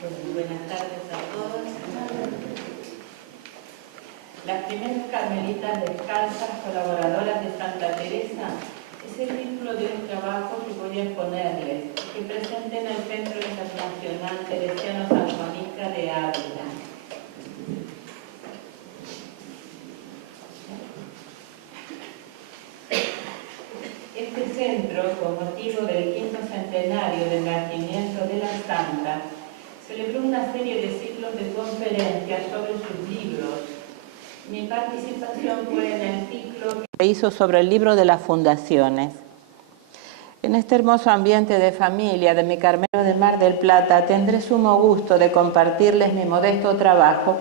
Buenas tardes a todos. Las primeras carmelitas descalzas, colaboradoras de Santa Teresa, es el título de un trabajo que voy a exponerles, que presenta en el Centro Internacional Teresiano San Juanico de Ávila. Este centro, con motivo del 5º centenario del nacimiento de la Santa, celebró una serie de ciclos de conferencias sobre sus libros. Mi participación fue en el ciclo que hizo sobre el libro de las fundaciones. En este hermoso ambiente de familia de mi Carmelo de Mar del Plata tendré sumo gusto de compartirles mi modesto trabajo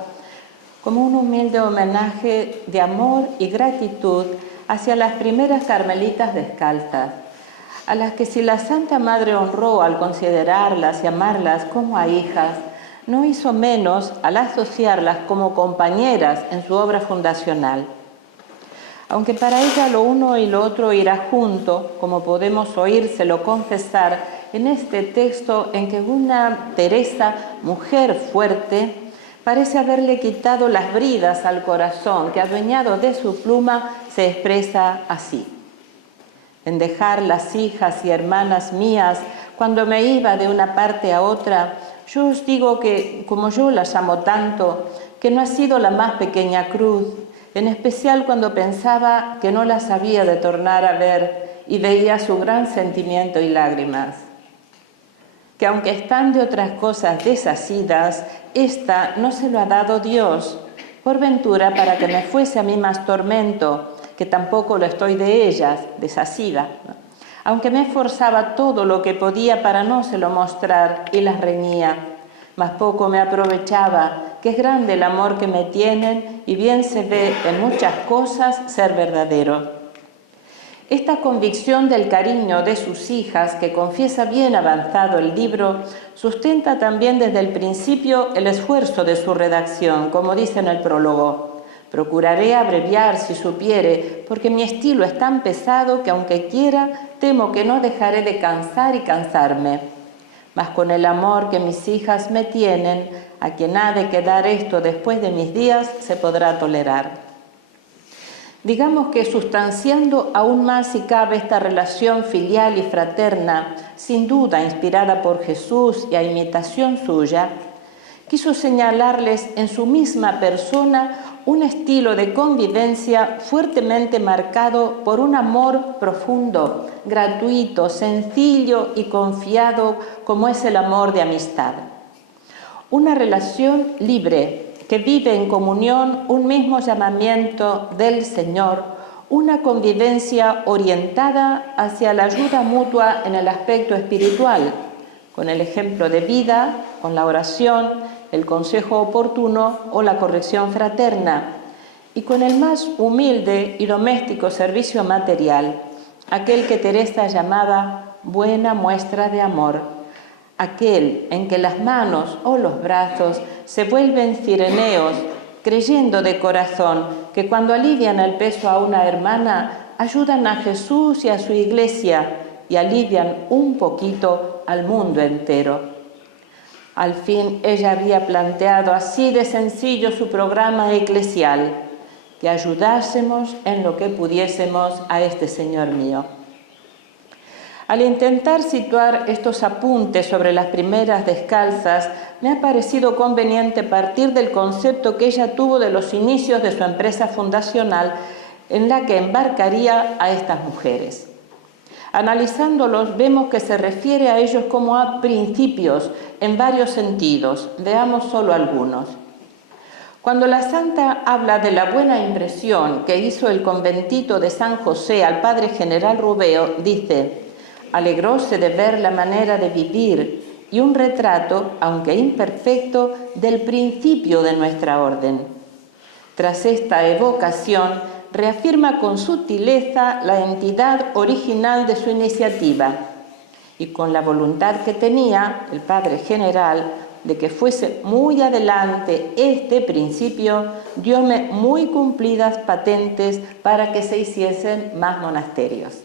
como un humilde homenaje de amor y gratitud hacia las primeras carmelitas descalzas, a las que si la Santa Madre honró al considerarlas y amarlas como a hijas, no hizo menos al asociarlas como compañeras en su obra fundacional. Aunque para ella lo uno y lo otro irá junto, como podemos oírselo confesar en este texto en que una Teresa, mujer fuerte, parece haberle quitado las bridas al corazón, que adueñado de su pluma se expresa así. En dejar las hijas y hermanas mías, cuando me iba de una parte a otra, yo os digo que, como yo las amo tanto, que no ha sido la más pequeña cruz, en especial cuando pensaba que no las había de tornar a ver y veía su gran sentimiento y lágrimas. Que aunque están de otras cosas desasidas, esta no se lo ha dado Dios, por ventura para que me fuese a mí más tormento, que tampoco lo estoy de ellas, desasida, ¿no? Aunque me esforzaba todo lo que podía para no se lo mostrar y las reñía, mas poco me aprovechaba, que es grande el amor que me tienen y bien se ve en muchas cosas ser verdadero. Esta convicción del cariño de sus hijas, que confiesa bien avanzado el libro, sustenta también desde el principio el esfuerzo de su redacción, como dice en el prólogo. Procuraré abreviar si supiere, porque mi estilo es tan pesado que aunque quiera, temo que no dejaré de cansar y cansarme. Mas con el amor que mis hijas me tienen, a quien ha de quedar esto después de mis días, se podrá tolerar. Digamos que sustanciando aún más si cabe esta relación filial y fraterna, sin duda inspirada por Jesús y a imitación suya, quiso señalarles en su misma persona un estilo de convivencia fuertemente marcado por un amor profundo, gratuito, sencillo y confiado como es el amor de amistad. Una relación libre que vive en comunión un mismo llamamiento del Señor, una convivencia orientada hacia la ayuda mutua en el aspecto espiritual, con el ejemplo de vida, con la oración, el consejo oportuno o la corrección fraterna, y con el más humilde y doméstico servicio material, aquel que Teresa llamaba buena muestra de amor, aquel en que las manos o los brazos se vuelven cireneos, creyendo de corazón que cuando alivian el peso a una hermana, ayudan a Jesús y a su iglesia y alivian un poquito al mundo entero. Al fin ella había planteado así de sencillo su programa eclesial, que ayudásemos en lo que pudiésemos a este Señor mío. Al intentar situar estos apuntes sobre las primeras descalzas, me ha parecido conveniente partir del concepto que ella tuvo de los inicios de su empresa fundacional en la que embarcaría a estas mujeres. Analizándolos, vemos que se refiere a ellos como a principios en varios sentidos. Veamos solo algunos. Cuando la Santa habla de la buena impresión que hizo el conventito de San José al Padre General Rubeo, dice: alegróse de ver la manera de vivir y un retrato, aunque imperfecto, del principio de nuestra orden. Tras esta evocación, reafirma con sutileza la entidad original de su iniciativa y con la voluntad que tenía el Padre General de que fuese muy adelante este principio, dióme muy cumplidas patentes para que se hiciesen más monasterios.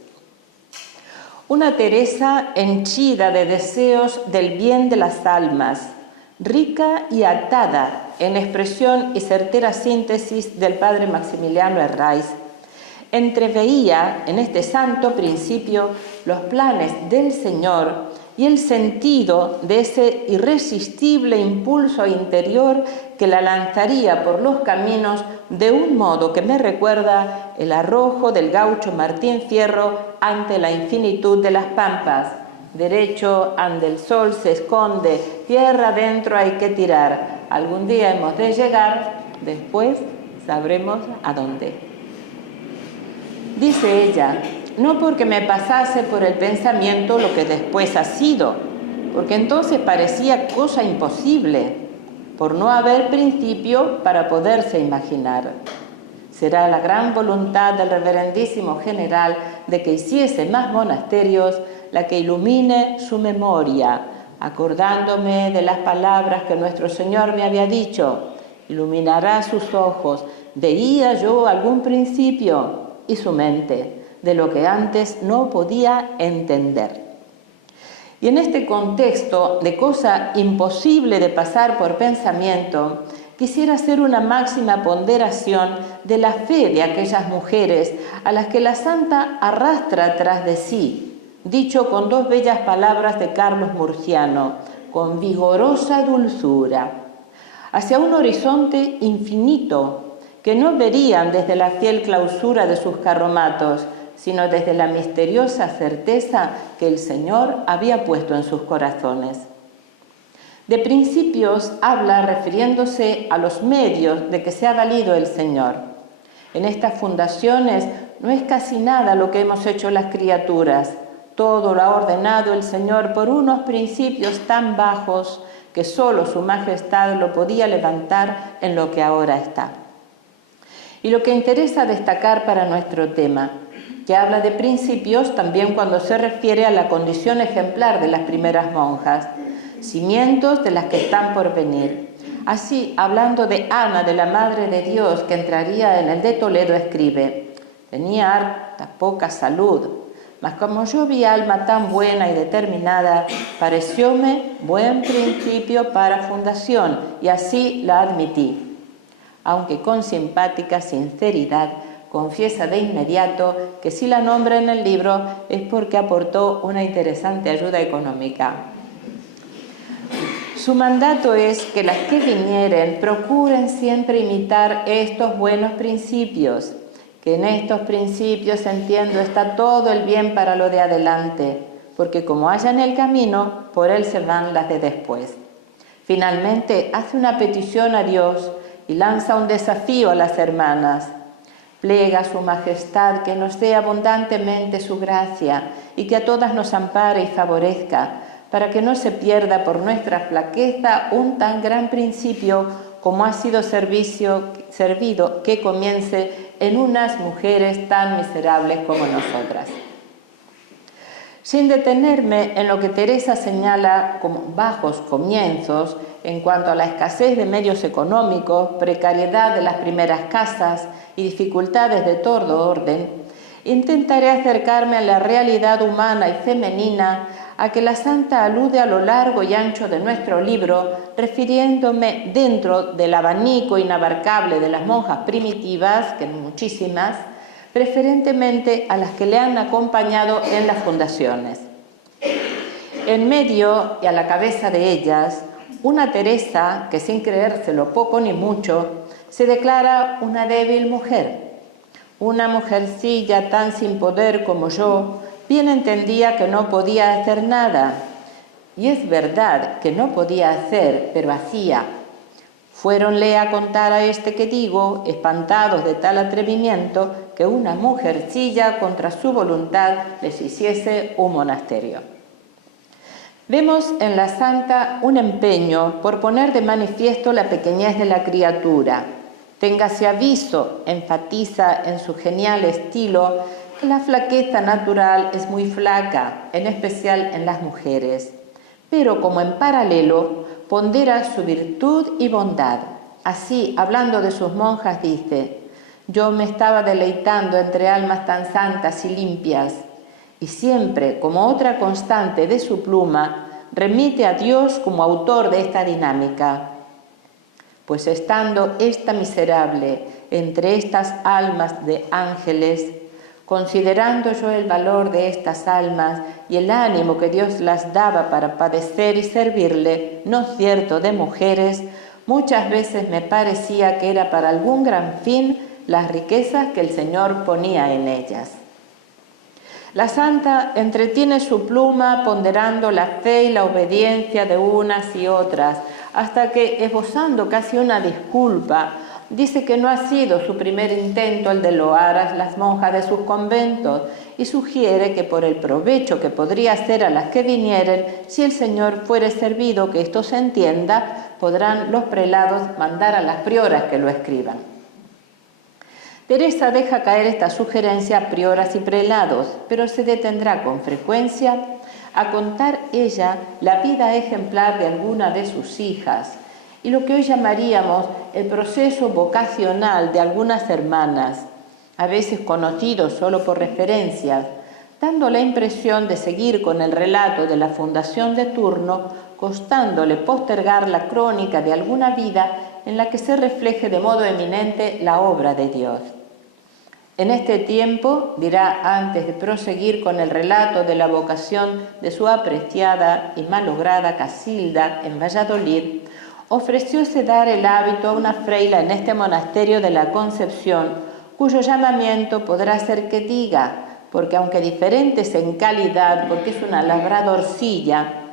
Una Teresa henchida de deseos del bien de las almas, rica y atada en expresión y certera síntesis del padre Maximiliano Herraiz, entreveía en este santo principio los planes del Señor y el sentido de ese irresistible impulso interior que la lanzaría por los caminos de un modo que me recuerda el arrojo del gaucho Martín Fierro ante la infinitud de las pampas. Derecho ande el sol se esconde, tierra adentro hay que tirar. Algún día hemos de llegar, después sabremos a dónde. Dice ella, no porque me pasase por el pensamiento lo que después ha sido, porque entonces parecía cosa imposible, por no haber principio para poderse imaginar. Será la gran voluntad del reverendísimo general de que hiciese más monasterios la que ilumine su memoria, acordándome de las palabras que nuestro Señor me había dicho. Iluminará sus ojos, veía yo algún principio, y su mente, de lo que antes no podía entender. Y en este contexto de cosa imposible de pasar por pensamiento, quisiera hacer una máxima ponderación de la fe de aquellas mujeres a las que la santa arrastra tras de sí, dicho con dos bellas palabras de Carlos Murciano, con vigorosa dulzura, hacia un horizonte infinito que no verían desde la fiel clausura de sus carromatos, sino desde la misteriosa certeza que el Señor había puesto en sus corazones. De principios habla refiriéndose a los medios de que se ha valido el Señor. En estas fundaciones no es casi nada lo que hemos hecho las criaturas. Todo lo ha ordenado el Señor por unos principios tan bajos que solo su majestad lo podía levantar en lo que ahora está. Y lo que interesa destacar para nuestro tema, que habla de principios también cuando se refiere a la condición ejemplar de las primeras monjas, cimientos de las que están por venir. Así, hablando de Ana, de la Madre de Dios, que entraría en el de Toledo, escribe: tenía harta poca salud, mas como yo vi alma tan buena y determinada, parecióme buen principio para fundación, y así la admití. Aunque con simpática sinceridad, confiesa de inmediato que si la nombra en el libro es porque aportó una interesante ayuda económica. Su mandato es que las que vinieren procuren siempre imitar estos buenos principios, que en estos principios, entiendo, está todo el bien para lo de adelante, porque como hallan el camino, por él se van las de después. Finalmente, hace una petición a Dios y lanza un desafío a las hermanas. Plega a su majestad que nos dé abundantemente su gracia y que a todas nos ampare y favorezca, para que no se pierda por nuestra flaqueza un tan gran principio como ha sido servido que comience en unas mujeres tan miserables como nosotras. Sin detenerme en lo que Teresa señala como bajos comienzos en cuanto a la escasez de medios económicos, precariedad de las primeras casas y dificultades de todo orden, intentaré acercarme a la realidad humana y femenina a que la santa alude a lo largo y ancho de nuestro libro, refiriéndome dentro del abanico inabarcable de las monjas primitivas, que hay muchísimas, preferentemente a las que le han acompañado en las fundaciones. En medio y a la cabeza de ellas, una Teresa que, sin creérselo poco ni mucho, se declara una débil mujer, una mujercilla tan sin poder como yo, bien entendía que no podía hacer nada. Y es verdad que no podía hacer, pero hacía. Fuéronle a contar a este que digo, espantados de tal atrevimiento, que una mujercilla contra su voluntad les hiciese un monasterio. Vemos en la santa un empeño por poner de manifiesto la pequeñez de la criatura. Téngase aviso, enfatiza en su genial estilo, que la flaqueza natural es muy flaca, en especial en las mujeres. Pero como en paralelo, pondera su virtud y bondad. Así, hablando de sus monjas, dice: yo me estaba deleitando entre almas tan santas y limpias, y siempre, como otra constante de su pluma, remite a Dios como autor de esta dinámica. Pues estando esta miserable entre estas almas de ángeles, considerando yo el valor de estas almas y el ánimo que Dios las daba para padecer y servirle, no cierto de mujeres, muchas veces me parecía que era para algún gran fin las riquezas que el Señor ponía en ellas. La santa entretiene su pluma ponderando la fe y la obediencia de unas y otras, hasta que, esbozando casi una disculpa, dice que no ha sido su primer intento el de loar a las monjas de sus conventos y sugiere que por el provecho que podría hacer a las que vinieren, si el Señor fuere servido que esto se entienda, podrán los prelados mandar a las prioras que lo escriban. Teresa deja caer esta sugerencia a prioras y prelados, pero se detendrá con frecuencia a contar ella la vida ejemplar de alguna de sus hijas y lo que hoy llamaríamos el proceso vocacional de algunas hermanas, a veces conocidos solo por referencias, dando la impresión de seguir con el relato de la fundación de turno, costándole postergar la crónica de alguna vida en la que se refleje de modo eminente la obra de Dios. En este tiempo, dirá antes de proseguir con el relato de la vocación de su apreciada y malograda Casilda en Valladolid, ofrecióse dar el hábito a una freila en este monasterio de la Concepción, cuyo llamamiento podrá ser que diga, porque aunque diferentes en calidad, porque es una labradorcilla,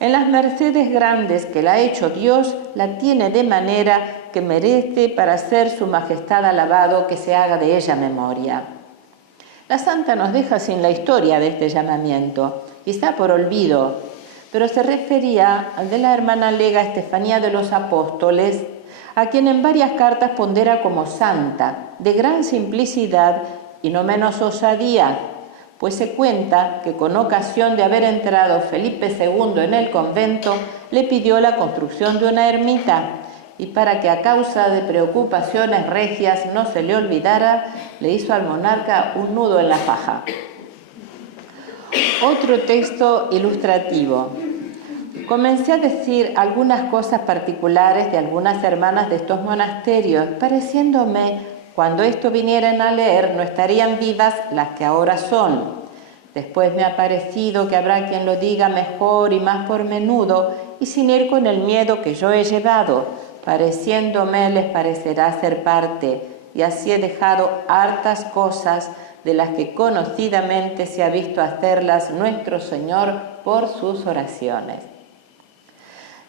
en las mercedes grandes que la ha hecho Dios, la tiene de manera que merece para ser su majestad alabado que se haga de ella memoria. La santa nos deja sin la historia de este llamamiento, quizá por olvido, pero se refería al de la hermana lega Estefanía de los Apóstoles, a quien en varias cartas pondera como santa, de gran simplicidad y no menos osadía, pues se cuenta que con ocasión de haber entrado Felipe II en el convento, le pidió la construcción de una ermita, y para que a causa de preocupaciones regias no se le olvidara, le hizo al monarca un nudo en la faja. Otro texto ilustrativo. Comencé a decir algunas cosas particulares de algunas hermanas de estos monasterios, pareciéndome, cuando esto vinieran a leer, no estarían vivas las que ahora son. Después me ha parecido que habrá quien lo diga mejor y más por menudo, y sin ir con el miedo que yo he llevado, pareciéndome les parecerá ser parte, y así he dejado hartas cosas de las que conocidamente se ha visto hacerlas nuestro Señor por sus oraciones.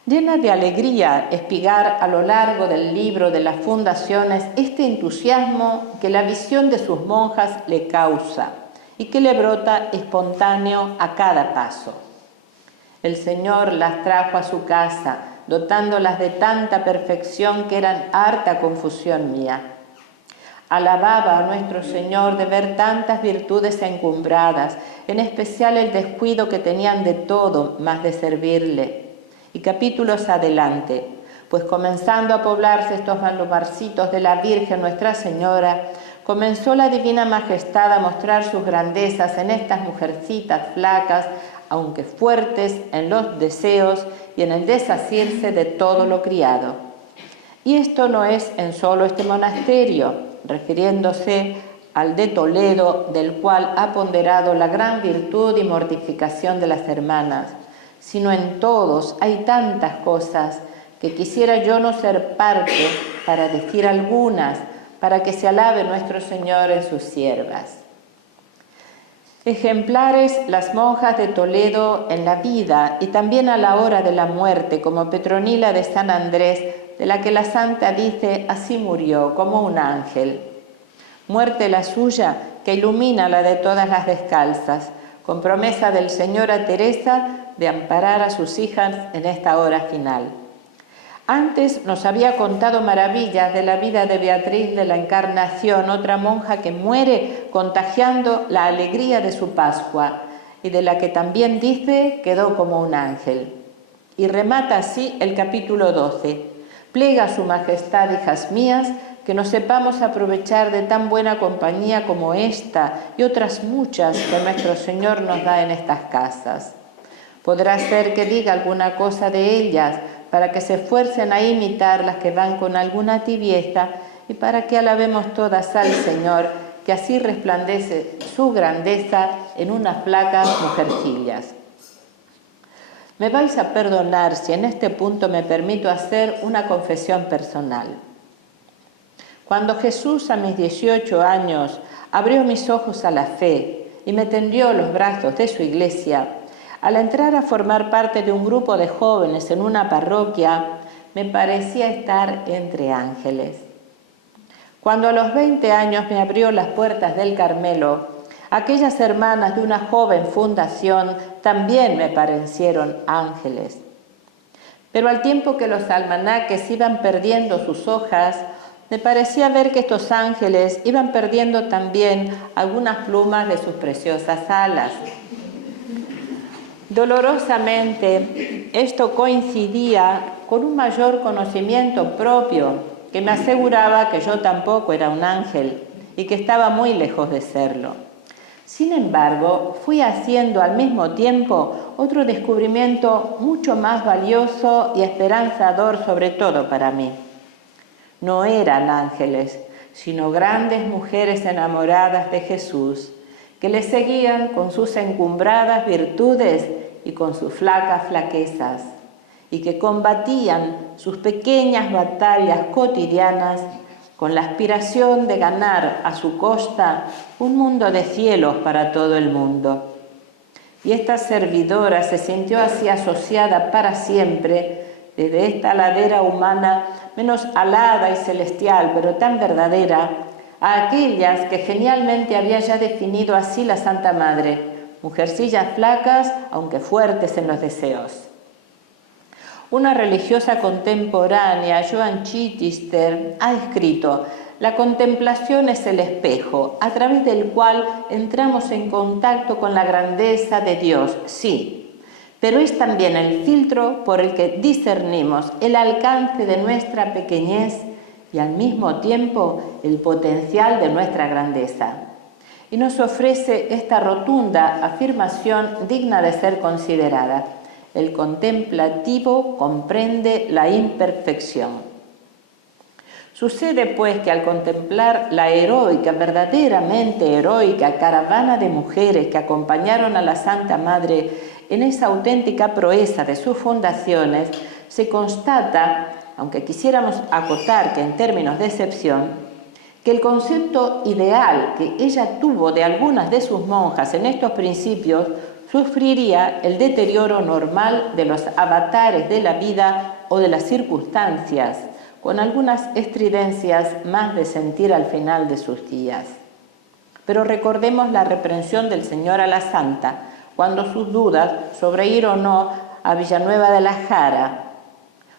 Llena de alegría espigar a lo largo del libro de las fundaciones este entusiasmo que la visión de sus monjas le causa y que le brota espontáneo a cada paso. El Señor las trajo a su casa, dotándolas de tanta perfección que eran harta confusión mía. Alababa a nuestro Señor de ver tantas virtudes encumbradas, en especial el descuido que tenían de todo, más de servirle. Y capítulos adelante, pues comenzando a poblarse estos lugarcitos de la Virgen Nuestra Señora, comenzó la Divina Majestad a mostrar sus grandezas en estas mujercitas flacas, aunque fuertes en los deseos y en el desasirse de todo lo criado. Y esto no es en solo este monasterio, refiriéndose al de Toledo, del cual ha ponderado la gran virtud y mortificación de las hermanas, sino en todos hay tantas cosas que quisiera yo no ser parte para decir algunas, para que se alabe nuestro Señor en sus siervas. Ejemplares las monjas de Toledo en la vida y también a la hora de la muerte, como Petronila de San Andrés, de la que la santa dice, así murió, como un ángel. Muerte la suya, que ilumina la de todas las descalzas, con promesa del Señor a Teresa de amparar a sus hijas en esta hora final. Antes nos había contado maravillas de la vida de Beatriz de la Encarnación, otra monja que muere contagiando la alegría de su Pascua y de la que también dice quedó como un ángel. Y remata así el capítulo 12. Plega a su majestad, hijas mías, que nos sepamos aprovechar de tan buena compañía como esta y otras muchas que nuestro Señor nos da en estas casas. Podrá ser que diga alguna cosa de ellas, para que se esfuercen a imitar las que van con alguna tibieza y para que alabemos todas al Señor, que así resplandece su grandeza en unas flacas mujercillas. Me vais a perdonar si en este punto me permito hacer una confesión personal. Cuando Jesús a mis 18 años abrió mis ojos a la fe y me tendió los brazos de su iglesia, al entrar a formar parte de un grupo de jóvenes en una parroquia, me parecía estar entre ángeles. Cuando a los 20 años me abrió las puertas del Carmelo, aquellas hermanas de una joven fundación también me parecieron ángeles. Pero al tiempo que los almanaques iban perdiendo sus hojas, me parecía ver que estos ángeles iban perdiendo también algunas plumas de sus preciosas alas. Dolorosamente, esto coincidía con un mayor conocimiento propio que me aseguraba que yo tampoco era un ángel y que estaba muy lejos de serlo. Sin embargo, fui haciendo al mismo tiempo otro descubrimiento mucho más valioso y esperanzador, sobre todo para mí. No eran ángeles, sino grandes mujeres enamoradas de Jesús, que le seguían con sus encumbradas virtudes y con sus flacas flaquezas, y que combatían sus pequeñas batallas cotidianas con la aspiración de ganar a su costa un mundo de cielos para todo el mundo. Y esta servidora se sintió así asociada para siempre, desde esta ladera humana menos alada y celestial, pero tan verdadera, a aquellas que genialmente había ya definido así la Santa Madre, mujercillas flacas, aunque fuertes en los deseos. Una religiosa contemporánea, Joan Chittister, ha escrito: la contemplación es el espejo, a través del cual entramos en contacto con la grandeza de Dios, sí, pero es también el filtro por el que discernimos el alcance de nuestra pequeñez y al mismo tiempo el potencial de nuestra grandeza. Y nos ofrece esta rotunda afirmación digna de ser considerada: el contemplativo comprende la imperfección. Sucede pues que al contemplar la heroica, verdaderamente heroica caravana de mujeres que acompañaron a la Santa Madre en esa auténtica proeza de sus fundaciones, se constata, aunque quisiéramos acotar que en términos de excepción, que el concepto ideal que ella tuvo de algunas de sus monjas en estos principios sufriría el deterioro normal de los avatares de la vida o de las circunstancias, con algunas estridencias más de sentir al final de sus días. Pero recordemos la reprensión del Señor a la Santa, cuando sus dudas sobre ir o no a Villanueva de la Jara: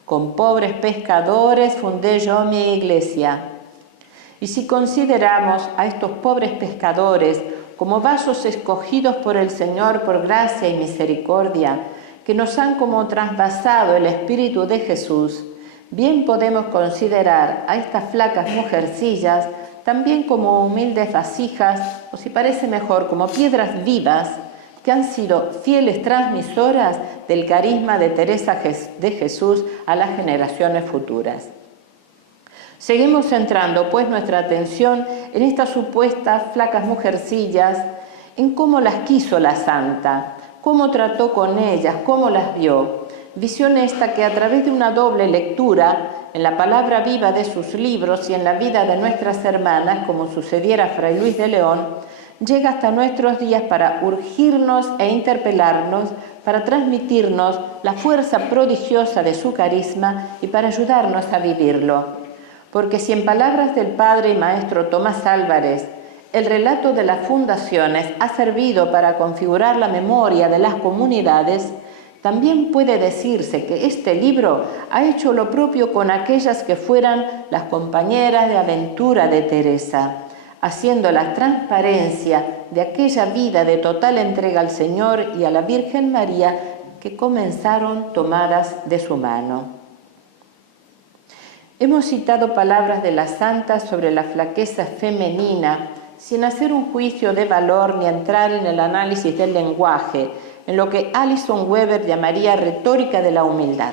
con pobres pescadores fundé yo mi iglesia. Y si consideramos a estos pobres pescadores como vasos escogidos por el Señor por gracia y misericordia, que nos han como trasvasado el Espíritu de Jesús, bien podemos considerar a estas flacas mujercillas también como humildes vasijas, o si parece mejor, como piedras vivas, que han sido fieles transmisoras del carisma de Teresa de Jesús a las generaciones futuras. Seguimos centrando pues nuestra atención en estas supuestas flacas mujercillas, en cómo las quiso la Santa, cómo trató con ellas, cómo las vio. Visión esta que a través de una doble lectura, en la palabra viva de sus libros y en la vida de nuestras hermanas, como sucediera a Fray Luis de León, llega hasta nuestros días para urgirnos e interpelarnos, para transmitirnos la fuerza prodigiosa de su carisma y para ayudarnos a vivirlo. Porque si en palabras del padre y maestro Tomás Álvarez, el relato de las fundaciones ha servido para configurar la memoria de las comunidades, también puede decirse que este libro ha hecho lo propio con aquellas que fueran las compañeras de aventura de Teresa, haciendo la transparencia de aquella vida de total entrega al Señor y a la Virgen María que comenzaron tomadas de su mano. Hemos citado palabras de la Santa sobre la flaqueza femenina, sin hacer un juicio de valor ni entrar en el análisis del lenguaje, en lo que Alison Weber llamaría retórica de la humildad.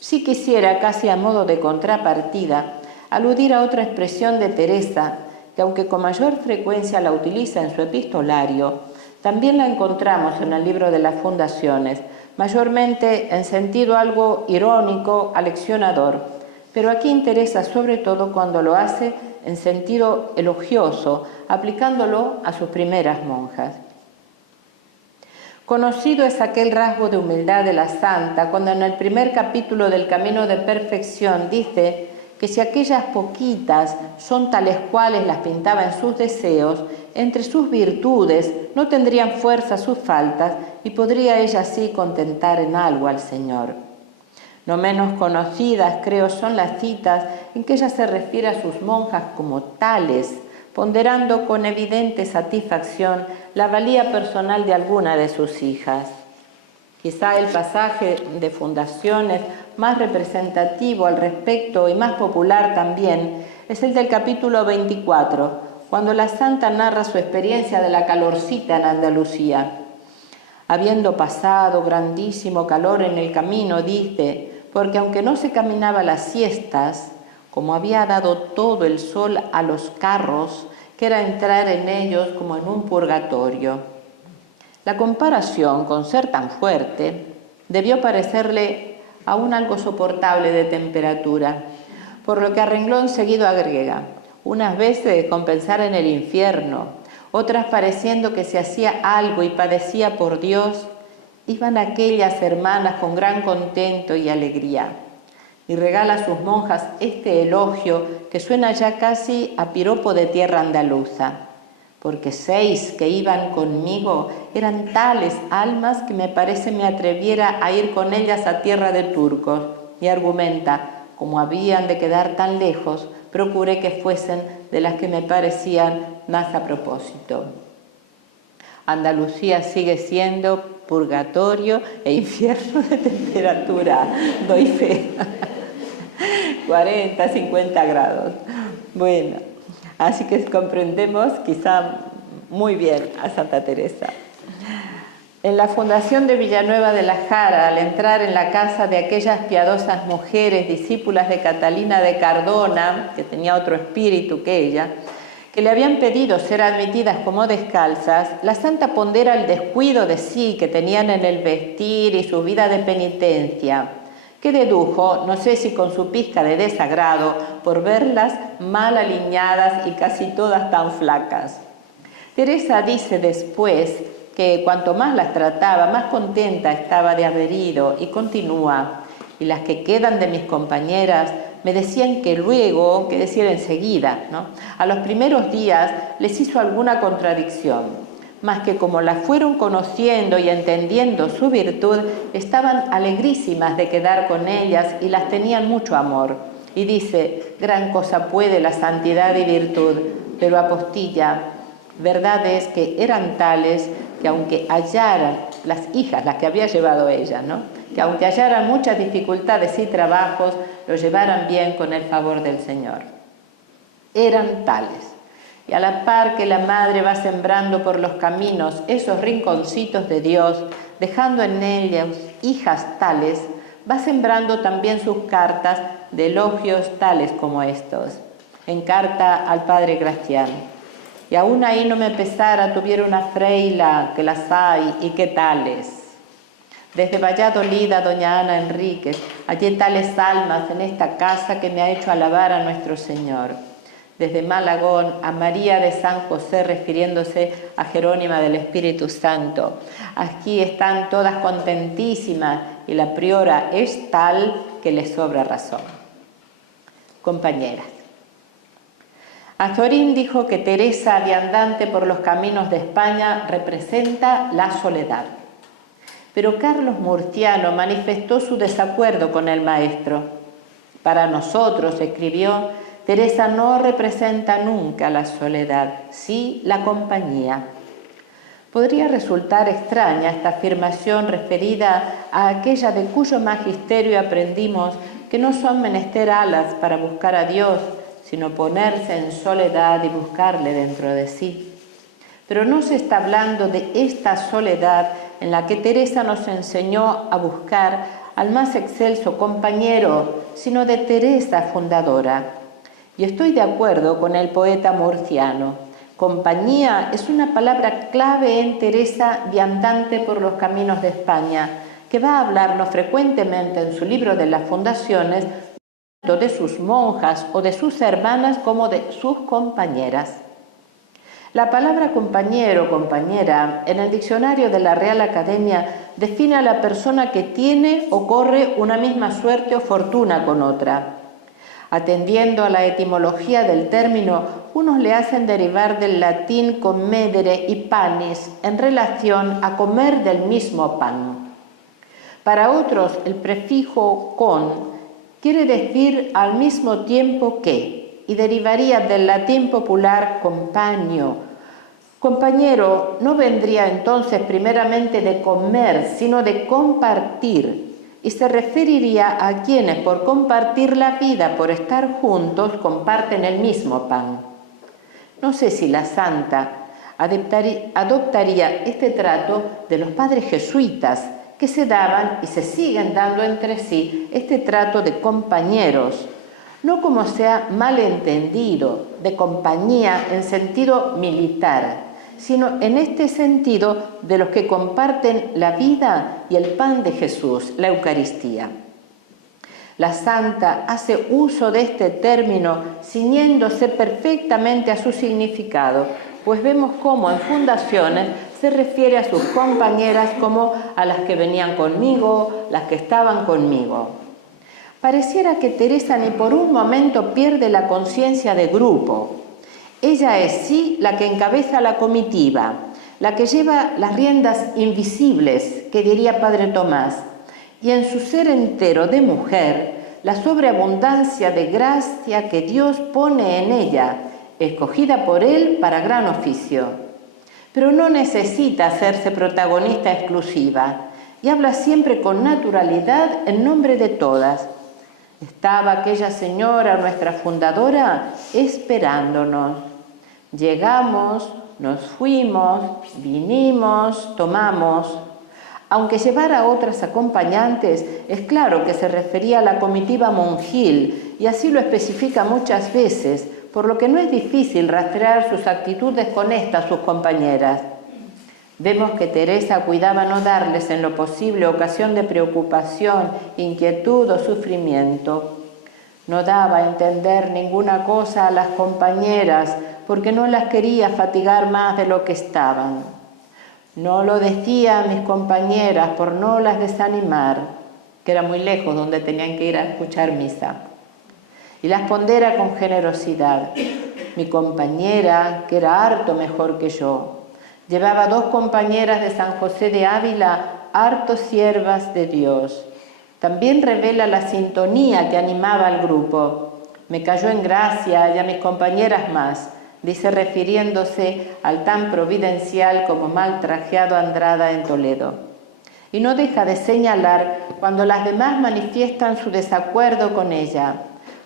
Sí quisiera, casi a modo de contrapartida, aludir a otra expresión de Teresa, que aunque con mayor frecuencia la utiliza en su epistolario, también la encontramos en el libro de las Fundaciones, mayormente en sentido algo irónico, aleccionador, pero aquí interesa sobre todo cuando lo hace en sentido elogioso, aplicándolo a sus primeras monjas. Conocido es aquel rasgo de humildad de la santa cuando en el primer capítulo del Camino de Perfección dice que si aquellas poquitas son tales cuales las pintaba en sus deseos, entre sus virtudes no tendrían fuerza sus faltas y podría ella así contentar en algo al Señor. No menos conocidas, creo, son las citas en que ella se refiere a sus monjas como tales, ponderando con evidente satisfacción la valía personal de alguna de sus hijas. Quizá el pasaje de Fundaciones más representativo al respecto y más popular también es el del capítulo 24, cuando la santa narra su experiencia de la calorcita en Andalucía. Habiendo pasado grandísimo calor en el camino, dice, porque aunque no se caminaba las siestas, como había dado todo el sol a los carros, que era entrar en ellos como en un purgatorio. La comparación, con ser tan fuerte, debió parecerle aún algo soportable de temperatura, por lo que a renglón seguido agrega, unas veces con pensar en el infierno, otras pareciendo que se hacía algo y padecía por Dios, iban aquellas hermanas con gran contento y alegría. Y regala a sus monjas este elogio que suena ya casi a piropo de tierra andaluza, porque 6 que iban conmigo eran tales almas que me parece me atreviera a ir con ellas a tierra de turcos, y argumenta, como habían de quedar tan lejos, procuré que fuesen de las que me parecían más a propósito. Andalucía sigue siendo purgatorio e infierno de temperatura, doy fe. 40, 50 grados. Bueno, así que comprendemos quizá muy bien a Santa Teresa. En la fundación de Villanueva de la Jara, al entrar en la casa de aquellas piadosas mujeres, discípulas de Catalina de Cardona, que tenía otro espíritu que ella, que le habían pedido ser admitidas como descalzas, la santa pondera el descuido de sí que tenían en el vestir y su vida de penitencia, que dedujo, no sé si con su pizca de desagrado, por verlas mal alineadas y casi todas tan flacas. Teresa dice después que cuanto más las trataba, más contenta estaba de haber ido, y continúa, y las que quedan de mis compañeras me decían que luego, que decir enseguida, ¿no? A los primeros días les hizo alguna contradicción, mas que como las fueron conociendo y entendiendo su virtud, estaban alegrísimas de quedar con ellas y las tenían mucho amor. Y dice, gran cosa puede la santidad y virtud, pero apostilla, verdad es que eran tales que aunque hallaran, las hijas, las que había llevado ella, ¿no? Que aunque hallaran muchas dificultades y trabajos, lo llevaran bien con el favor del Señor. Eran tales. Y a la par que la madre va sembrando por los caminos esos rinconcitos de Dios, dejando en ellos hijas tales, va sembrando también sus cartas de elogios tales como estos. En carta al padre Gracián. Y aún ahí no me pesara tuviera una freila, que las hay y qué tales. Desde Valladolid a doña Ana Enríquez, hallé tales almas en esta casa que me ha hecho alabar a nuestro Señor. Desde Malagón a María de San José, refiriéndose a Jerónima del Espíritu Santo. Aquí están todas contentísimas y la priora es tal que les sobra razón. Compañeras, Azorín dijo que Teresa, viandante por los caminos de España, representa la soledad. Pero Carlos Murciano manifestó su desacuerdo con el maestro. Para nosotros, escribió, Teresa no representa nunca la soledad, sí la compañía. Podría resultar extraña esta afirmación referida a aquella de cuyo magisterio aprendimos que no son menester alas para buscar a Dios, sino ponerse en soledad y buscarle dentro de sí. Pero no se está hablando de esta soledad en la que Teresa nos enseñó a buscar al más excelso compañero, sino de Teresa fundadora. Y estoy de acuerdo con el poeta murciano. Compañía es una palabra clave en Teresa, viandante por los caminos de España, que va a hablarnos frecuentemente en su libro de las fundaciones, tanto de sus monjas o de sus hermanas como de sus compañeras. La palabra compañero o compañera en el diccionario de la Real Academia define a la persona que tiene o corre una misma suerte o fortuna con otra. Atendiendo a la etimología del término, unos le hacen derivar del latín comedere y panis en relación a comer del mismo pan. Para otros, el prefijo con quiere decir al mismo tiempo que, y derivaría del latín popular compaño. Compañero no vendría entonces primeramente de comer, sino de compartir, y se referiría a quienes por compartir la vida, por estar juntos, comparten el mismo pan. No sé si la santa adoptaría este trato de los padres jesuitas, que se daban y se siguen dando entre sí este trato de compañeros, no como sea malentendido, de compañía en sentido militar, sino en este sentido de los que comparten la vida y el pan de Jesús, la Eucaristía. La santa hace uso de este término ciñéndose perfectamente a su significado, pues vemos cómo en fundaciones se refiere a sus compañeras como a las que venían conmigo, las que estaban conmigo. Pareciera que Teresa ni por un momento pierde la conciencia de grupo. Ella es sí la que encabeza la comitiva, la que lleva las riendas invisibles, que diría Padre Tomás, y en su ser entero de mujer, la sobreabundancia de gracia que Dios pone en ella, escogida por Él para gran oficio. Pero no necesita hacerse protagonista exclusiva y habla siempre con naturalidad en nombre de todas. Estaba aquella señora, nuestra fundadora, esperándonos. Llegamos, nos fuimos, vinimos, tomamos. Aunque llevara a otras acompañantes, es claro que se refería a la comitiva monjil, y así lo especifica muchas veces, por lo que no es difícil rastrear sus actitudes con estas sus compañeras. Vemos que Teresa cuidaba no darles en lo posible ocasión de preocupación, inquietud o sufrimiento. No daba a entender ninguna cosa a las compañeras, porque no las quería fatigar más de lo que estaban. No lo decía a mis compañeras por no las desanimar, que era muy lejos donde tenían que ir a escuchar misa. Y las pondera con generosidad. Mi compañera, que era harto mejor que yo, llevaba 2 compañeras de San José de Ávila, harto siervas de Dios. También revela la sintonía que animaba al grupo. Me cayó en gracia y a mis compañeras más, dice refiriéndose al tan providencial como mal trajeado Andrada en Toledo. Y no deja de señalar cuando las demás manifiestan su desacuerdo con ella.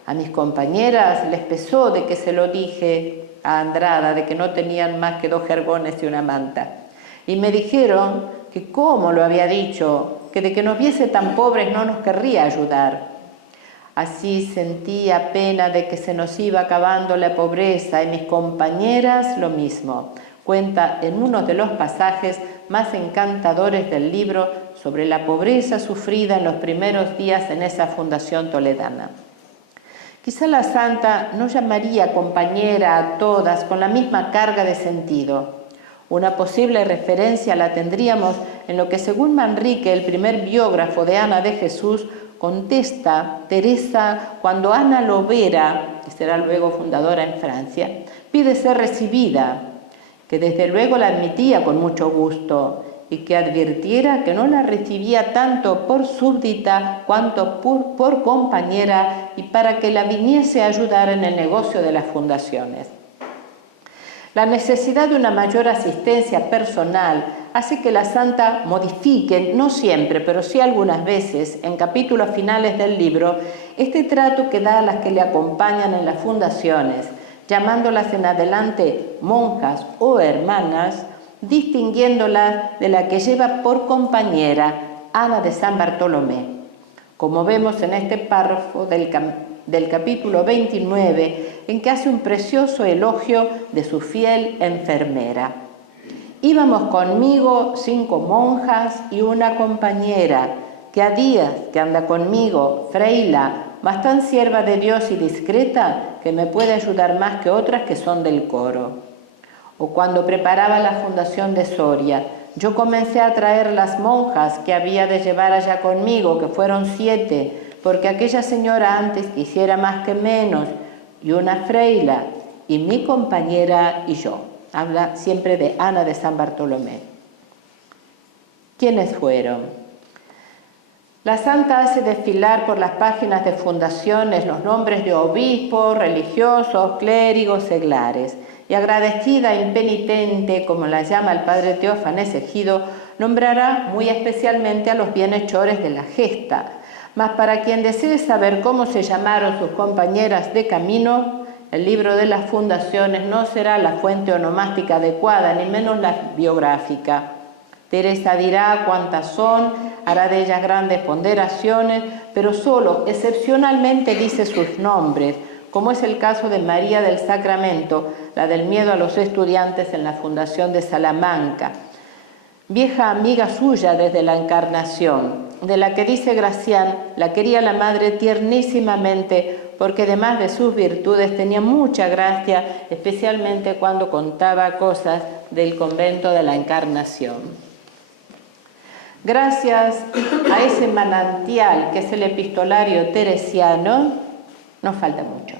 A mis compañeras les pesó de que se lo dije a Andrada, de que no tenían más que 2 jergones y una manta. Y me dijeron que cómo lo había dicho, que de que nos viese tan pobres no nos querría ayudar. Así sentía pena de que se nos iba acabando la pobreza y mis compañeras lo mismo. Cuenta en uno de los pasajes más encantadores del libro sobre la pobreza sufrida en los primeros días en esa fundación toledana. Quizá la santa no llamaría compañera a todas con la misma carga de sentido. Una posible referencia la tendríamos en lo que, según Manrique, el primer biógrafo de Ana de Jesús, contesta Teresa cuando Ana Lovera, que será luego fundadora en Francia, pide ser recibida, que desde luego la admitía con mucho gusto y que advirtiera que no la recibía tanto por súbdita cuanto por compañera y para que la viniese a ayudar en el negocio de las fundaciones. La necesidad de una mayor asistencia personal hace que la santa modifique, no siempre, pero sí algunas veces, en capítulos finales del libro, este trato que da a las que le acompañan en las fundaciones, llamándolas en adelante monjas o hermanas, distinguiéndola de la que lleva por compañera, Ana de San Bartolomé, como vemos en este párrafo del capítulo 29, en que hace un precioso elogio de su fiel enfermera. Íbamos conmigo 5 monjas y una compañera, que a días que anda conmigo, Freila, mas tan sierva de Dios y discreta, que me puede ayudar más que otras que son del coro. O cuando preparaba la fundación de Soria, yo comencé a traer las monjas que había de llevar allá conmigo, que fueron 7, porque aquella señora antes quisiera más que menos, y una Freila, y mi compañera y yo. Habla siempre de Ana de San Bartolomé. ¿Quiénes fueron? La santa hace desfilar por las páginas de fundaciones los nombres de obispos, religiosos, clérigos, seglares, y agradecida impenitente, como la llama el padre Teófanes Ejido, nombrará muy especialmente a los bienhechores de la gesta. Mas para quien desee saber cómo se llamaron sus compañeras de camino, el libro de las fundaciones no será la fuente onomástica adecuada, ni menos la biográfica. Teresa dirá cuántas son, hará de ellas grandes ponderaciones, pero solo excepcionalmente dice sus nombres, como es el caso de María del Sacramento, la del miedo a los estudiantes en la Fundación de Salamanca, vieja amiga suya desde la Encarnación, de la que dice Gracián, la quería la madre tiernísimamente, porque además de sus virtudes tenía mucha gracia, especialmente cuando contaba cosas del convento de la Encarnación. Gracias a ese manantial que es el epistolario teresiano, nos falta mucho.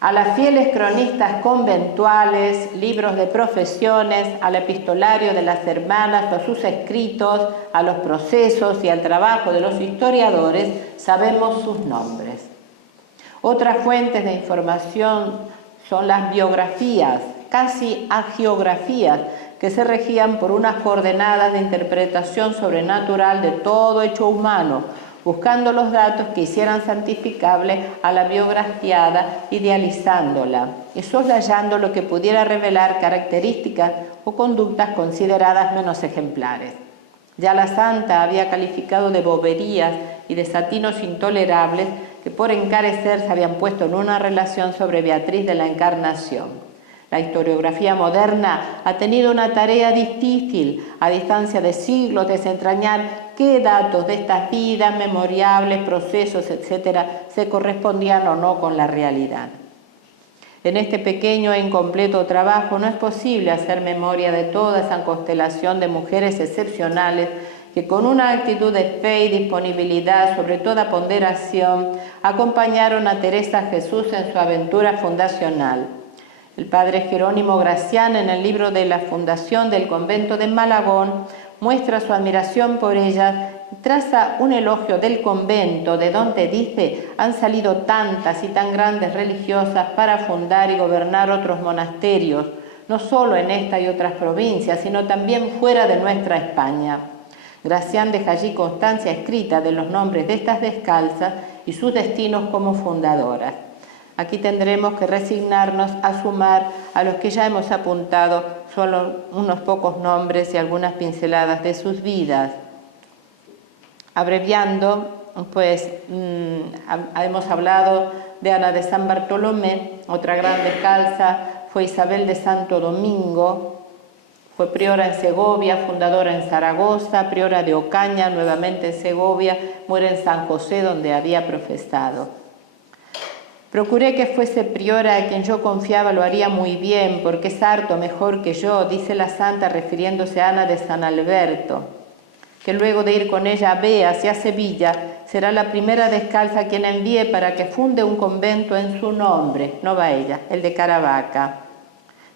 A las fieles cronistas conventuales, libros de profesiones, al epistolario de las hermanas, a sus escritos, a los procesos y al trabajo de los historiadores, sabemos sus nombres. Otras fuentes de información son las biografías, casi agiografías, que se regían por unas coordenadas de interpretación sobrenatural de todo hecho humano, buscando los datos que hicieran santificable a la biografiada, idealizándola y soslayando lo que pudiera revelar características o conductas consideradas menos ejemplares. Ya la santa había calificado de boberías y desatinos intolerables que por encarecer se habían puesto en una relación sobre Beatriz de la Encarnación. La historiografía moderna ha tenido una tarea difícil, a distancia de siglos, desentrañar qué datos de estas vidas, memorables, procesos, etc., se correspondían o no con la realidad. En este pequeño e incompleto trabajo no es posible hacer memoria de toda esa constelación de mujeres excepcionales que con una actitud de fe y disponibilidad sobre toda ponderación acompañaron a Teresa Jesús en su aventura fundacional. El padre Jerónimo Gracián, en el libro de la fundación del convento de Malagón, muestra su admiración por ella y traza un elogio del convento, de donde dice: han salido tantas y tan grandes religiosas para fundar y gobernar otros monasterios, no solo en esta y otras provincias, sino también fuera de nuestra España. Gracián deja allí constancia escrita de los nombres de estas descalzas y sus destinos como fundadoras. Aquí tendremos que resignarnos a sumar a los que ya hemos apuntado solo unos pocos nombres y algunas pinceladas de sus vidas. Abreviando, pues hemos hablado de Ana de San Bartolomé, otra gran descalza fue Isabel de Santo Domingo, fue priora en Segovia, fundadora en Zaragoza, priora de Ocaña, nuevamente en Segovia, muere en San José, donde había profesado. Procuré que fuese priora a quien yo confiaba lo haría muy bien, porque es harto mejor que yo, dice la santa refiriéndose a Ana de San Alberto, que luego de ir con ella a Beas y a Sevilla, será la primera descalza a quien envíe para que funde un convento en su nombre, no va ella, el de Caravaca.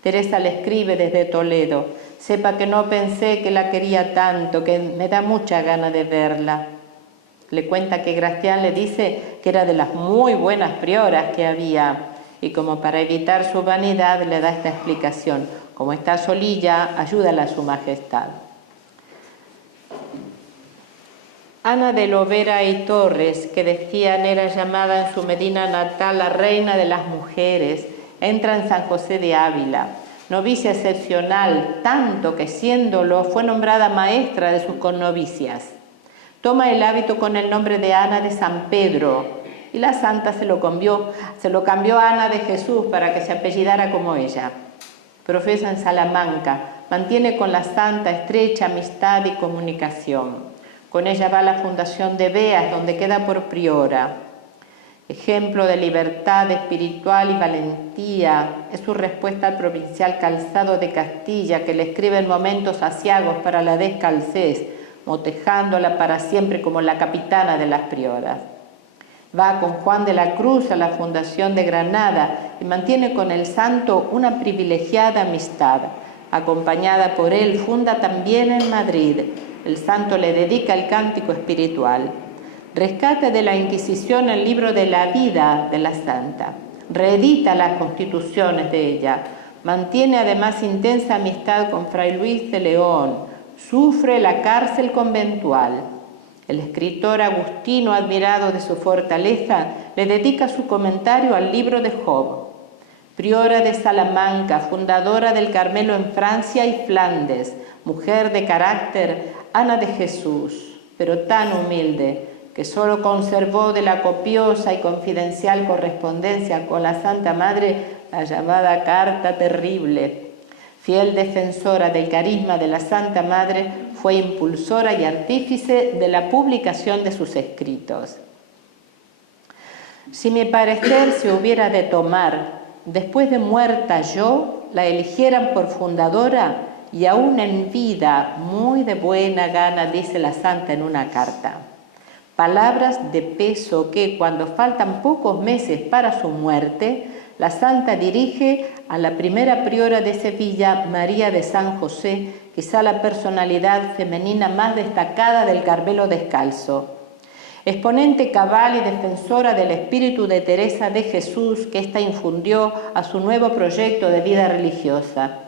Teresa le escribe desde Toledo: sepa que no pensé que la quería tanto, que me da mucha gana de verla. Le cuenta que Gracián le dice que era de las muy buenas prioras que había, y como para evitar su vanidad le da esta explicación: como está solilla, ayúdala a su majestad. Ana de Lovera y Torres, que decían era llamada en su Medina natal la reina de las mujeres, entra en San José de Ávila. novicia excepcional, tanto que siéndolo fue nombrada maestra de sus connovicias. Toma el hábito con el nombre de Ana de San Pedro y la santa se lo cambió a Ana de Jesús para que se apellidara como ella. Profesa en Salamanca, mantiene con la santa estrecha amistad y comunicación. Con ella va a la fundación de Beas, donde queda por priora. Ejemplo de libertad espiritual y valentía es su respuesta al provincial Calzado de Castilla, que le escribe en momentos aciagos para la descalcez, motejándola para siempre como la capitana de las prioras. Va con Juan de la Cruz a la fundación de Granada y mantiene con el santo una privilegiada amistad. Acompañada por él, funda también en Madrid. El santo le dedica el cántico espiritual. Rescata de la Inquisición el libro de la vida de la santa. Reedita las constituciones de ella. Mantiene además intensa amistad con Fray Luis de León. Sufre la cárcel conventual. El escritor agustino, admirado de su fortaleza, le dedica su comentario al libro de Job. Priora de Salamanca, fundadora del Carmelo en Francia y Flandes, mujer de carácter, Ana de Jesús, pero tan humilde que solo conservó de la copiosa y confidencial correspondencia con la Santa Madre la llamada Carta Terrible. Fiel defensora del carisma de la Santa Madre, fue impulsora y artífice de la publicación de sus escritos. Si mi parecer se hubiera de tomar, después de muerta yo, la eligieran por fundadora y aún en vida, muy de buena gana, dice la Santa en una carta. Palabras de peso que, cuando faltan pocos meses para su muerte, la Santa dirige a la primera priora de Sevilla, María de San José, quizá la personalidad femenina más destacada del Carmelo Descalzo. Exponente cabal y defensora del espíritu de Teresa de Jesús que ésta infundió a su nuevo proyecto de vida religiosa.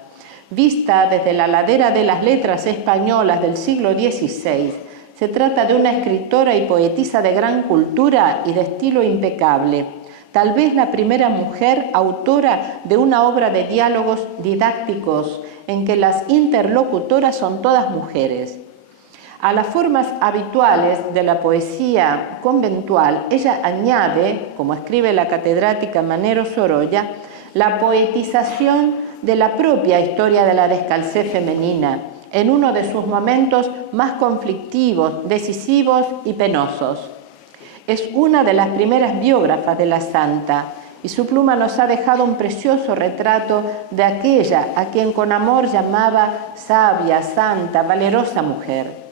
Vista desde la ladera de las letras españolas del siglo XVI, se trata de una escritora y poetisa de gran cultura y de estilo impecable. Tal vez la primera mujer autora de una obra de diálogos didácticos en que las interlocutoras son todas mujeres. A las formas habituales de la poesía conventual, ella añade, como escribe la catedrática Manero Sorolla, la poetización de la propia historia de la descalcez femenina, en uno de sus momentos más conflictivos, decisivos y penosos. Es una de las primeras biógrafas de la santa y su pluma nos ha dejado un precioso retrato de aquella a quien con amor llamaba sabia, santa, valerosa mujer.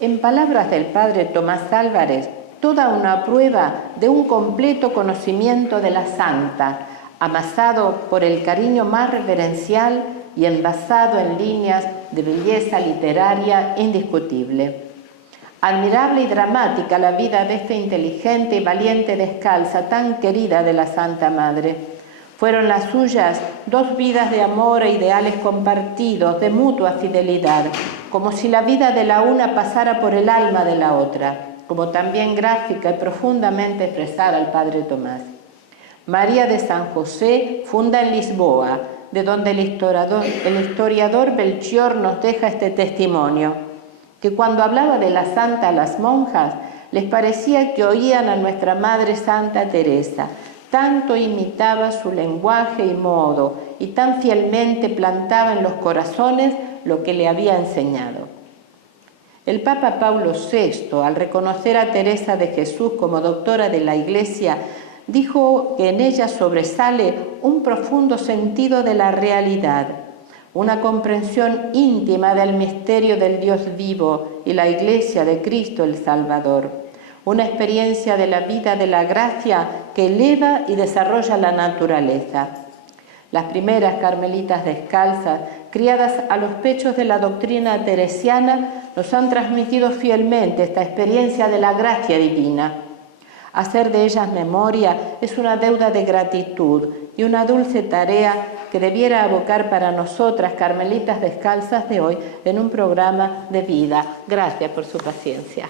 En palabras del padre Tomás Álvarez, toda una prueba de un completo conocimiento de la santa, amasado por el cariño más reverencial y envasado en líneas de belleza literaria indiscutible. Admirable y dramática la vida de esta inteligente y valiente descalza tan querida de la Santa Madre. Fueron las suyas dos vidas de amor e ideales compartidos, de mutua fidelidad, como si la vida de la una pasara por el alma de la otra, como también gráfica y profundamente expresada el padre Tomás. María de San José funda en Lisboa, de donde el historiador Belchior nos deja este testimonio, que cuando hablaba de la santa a las monjas, les parecía que oían a nuestra Madre Santa Teresa, tanto imitaba su lenguaje y modo, y tan fielmente plantaba en los corazones lo que le había enseñado. El Papa Pablo VI, al reconocer a Teresa de Jesús como doctora de la Iglesia, dijo que en ella sobresale un profundo sentido de la realidad, una comprensión íntima del misterio del Dios vivo y la Iglesia de Cristo el Salvador, una experiencia de la vida de la gracia que eleva y desarrolla la naturaleza. Las primeras carmelitas descalzas, criadas a los pechos de la doctrina teresiana, nos han transmitido fielmente esta experiencia de la gracia divina. Hacer de ellas memoria es una deuda de gratitud y una dulce tarea que debiera abocar para nosotras, carmelitas descalzas de hoy, en un programa de vida. Gracias por su paciencia.